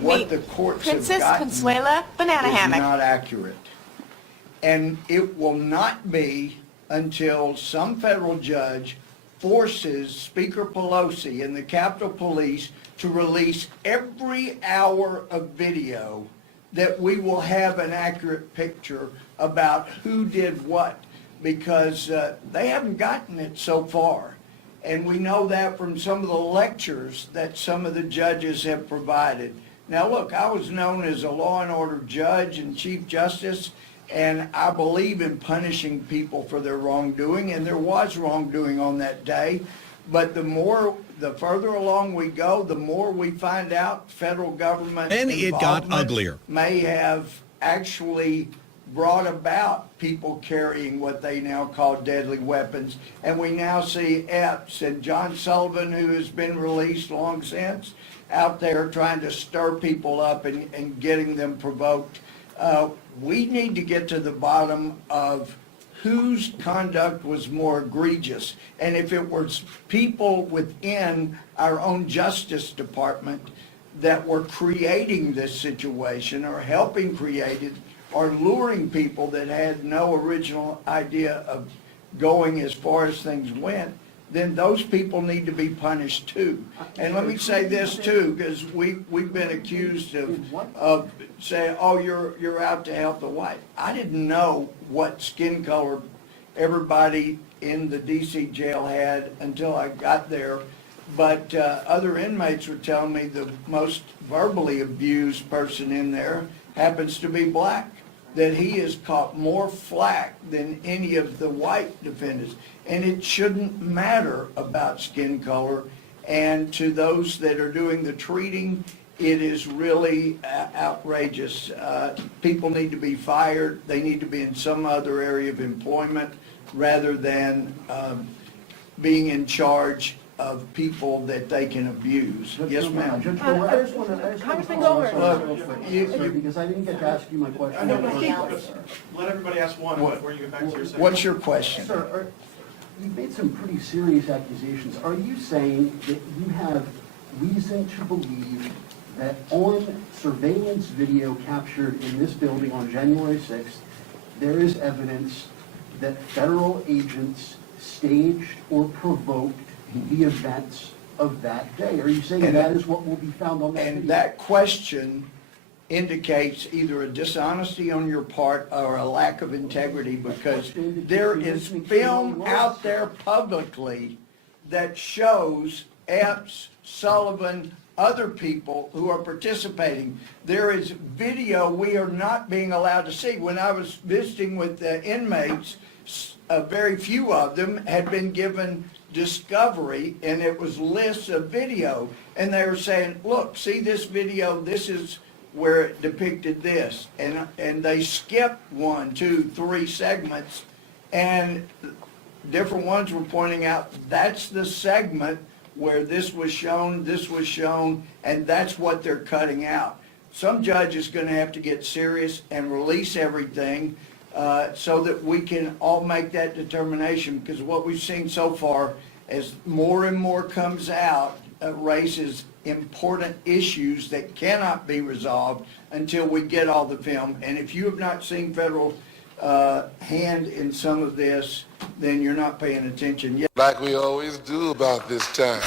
what the courts have Princess gotten Consuela Banana is Hammock. not accurate. And it will not be until some federal judge forces Speaker Pelosi and the Capitol Police to release every hour of video that we will have an accurate picture about who did what, because they haven't gotten it so far. And we know that from some of the lectures that some of the judges have provided. Now look, I was known as a law and order judge and chief justice, and I believe in punishing people for their wrongdoing, and there was wrongdoing on that day. But the further along we go, the more we find out federal government And it got involvement uglier. may have actually brought about people carrying what they now call deadly weapons. And we now see Epps and John Sullivan, who has been released long since, out there trying to stir people up and getting them provoked. We need to get to the bottom of whose conduct was more egregious. And if it was people within our own Justice Department that were creating this situation or helping create it or luring people that had no original idea of going as far as things went, then those people need to be punished too. And let me say this too, because we've been accused of saying, oh, you're out to help the white. I didn't know what skin color everybody in the DC jail had until I got there. But other inmates were telling me the most verbally abused person in there happens to be black, that he has caught more flack than any of the white defendants. And it shouldn't matter about skin color. And to those that are doing the treating, it is really outrageous. People need to be fired. They need to be in some other area of employment rather than being in charge of people that they can abuse. Yes, ma'am. Judge Gohmert, I just want to follow up real quick, because I didn't get to ask you my question. Let everybody ask one before you get back to your second. What's your question? Sir, you've made some pretty serious accusations. Are you saying that you have reason to believe that on surveillance video captured in this building on January 6th, there is evidence that federal agents staged or provoked the events of that day? Are you saying that is what will be found on that video? And that question indicates either a dishonesty on your part or a lack of integrity, because there is film out there publicly that shows Epps, Sullivan, other people who are participating. There is video we are not being allowed to see. When I was visiting with the inmates, very few of them had been given discovery, and it was lists of video, and they were saying, look, see this video, this is where it depicted this, and they skipped 1, 2, 3 segments, and different ones were pointing out that's the segment where this was shown, and that's what they're cutting out. Some judge is going to have to get serious and release everything so that we can all make that determination, because what we've seen so far, as more and more comes out, raises important issues that cannot be resolved until we get all the film. And if you have not seen federal hand in some of this, then you're not paying attention. Like we always do about this time.